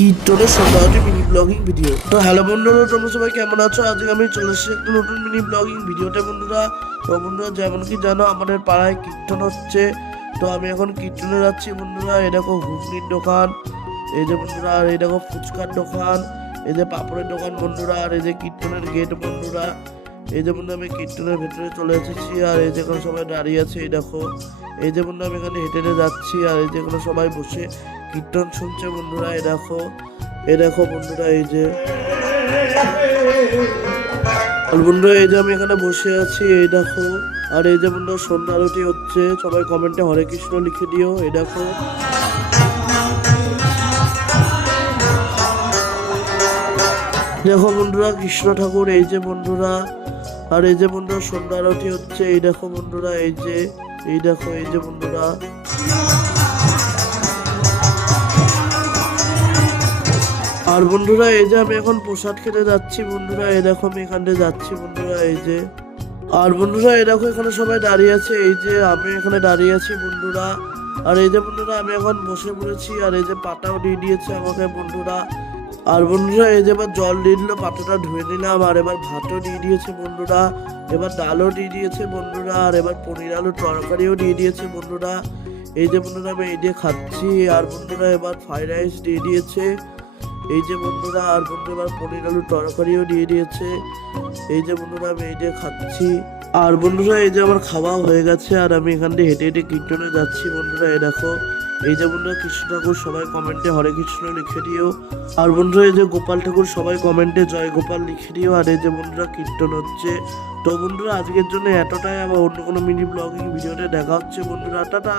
কীর্তনের Sandhyabati mini blogging video. তো hello বন্ধুরা, তোমরা সবাই কেমন আছো? আজকে আমি চলে এসেছি একটা নতুন মিনি ব্লগিং ভিডিওতে বন্ধুরা। তো বন্ধুরা, যেমন কি জানো, আমাদের পাড়ায় কীর্তন হচ্ছে। তো আমি এখন কীর্তনে যাচ্ছি বন্ধুরা। এই দেখো ঘুগনির দোকান, এই যে বন্ধুরা, আর এই দেখো ফুচকার দোকান, এই যে পাপড়ের দোকান বন্ধুরা, আর এই যে কীর্তনের গেট বন্ধুরা। এই যে বন্ধু, আমি কীর্তনের ভেতরে চলে এসেছি, আর এই যে এখানে সবাই দাঁড়িয়ে আছে। এই দেখো, এই যে বন্ধু, আমি এখানে হেঁটে হেঁটে যাচ্ছি, আর এই যে এখানে সবাই বসে কীর্তন শুনছে বন্ধুরা। এই দেখো বন্ধুরা, এই যে আর বন্ধুরা, এই যে আমি এখানে বসে আছি, এই দেখো। আর এই যে বন্ধুরা, সন্ধ্যা আরতি হচ্ছে। সবাই কমেন্টে হরে কৃষ্ণ লিখে দিও। এই দেখো, দেখো বন্ধুরা, কৃষ্ণ ঠাকুর। এই যে বন্ধুরা, আর এই যে বন্ধুরা, সন্ধ্যা আরতি হচ্ছে। এই দেখো বন্ধুরা, এই যে, এই দেখো, এই যে বন্ধুরা। আর বন্ধুরা, এই যে আমি এখন প্রসাদ খেতে যাচ্ছি বন্ধুরা। এই দেখো, আমি এখান থেকে যাচ্ছি বন্ধুরা, এই যে। আর বন্ধুরা, এই দেখো, এখানে সবাই দাঁড়িয়ে আছে। এই যে আমি এখানে দাঁড়িয়ে আছি বন্ধুরা। আর এই যে বন্ধুরা, আমি এখন বসে পড়েছি। আর এই যে পাতাও দিয়ে দিয়েছে আমাকে বন্ধুরা। আর বন্ধুরা, এই যে এবার জল দিয়ে দিল, পাতাটা ধুয়ে নিলাম। আর এবার ভাতও দিয়ে দিয়েছে বন্ধুরা। এবার ডালও দিয়ে দিয়েছে বন্ধুরা। আর এবার পনির আলুর তরকারিও দিয়ে দিয়েছে বন্ধুরা। এই যে বন্ধুরা, আমি এই দিয়ে খাচ্ছি। আর বন্ধুরা, এবার ফ্রাইড রাইস দিয়ে দিয়েছে। এই যে বন্ধুরা, আর বন্ধু এবার পনির আলুর তরকারিও দিয়ে দিয়েছে। এই যে বন্ধুরা, আমি এই দিয়ে খাচ্ছি। আর বন্ধুরা, এই যে আমার খাওয়া হয়ে গেছে। আর আমি এখান থেকে হেঁটে হেঁটে কীর্তনে যাচ্ছি বন্ধুরা। এই দেখো, এই যে বন্ধুরা, কৃষ্ণ ঠাকুর। সবাই কমেন্টে হরে কৃষ্ণ লিখে দিও। আর বন্ধুরা, এই যে গোপাল ঠাকুর। সবাই কমেন্টে জয় গোপাল লিখে দিও। আর এই যে বন্ধুরা, কীর্তন হচ্ছে। তো বন্ধুরা, আজকের জন্য এতটাই। আবার অন্য কোনো মিনি ব্লগিং ভিডিওতে দেখা হচ্ছে বন্ধুরা। টাটা।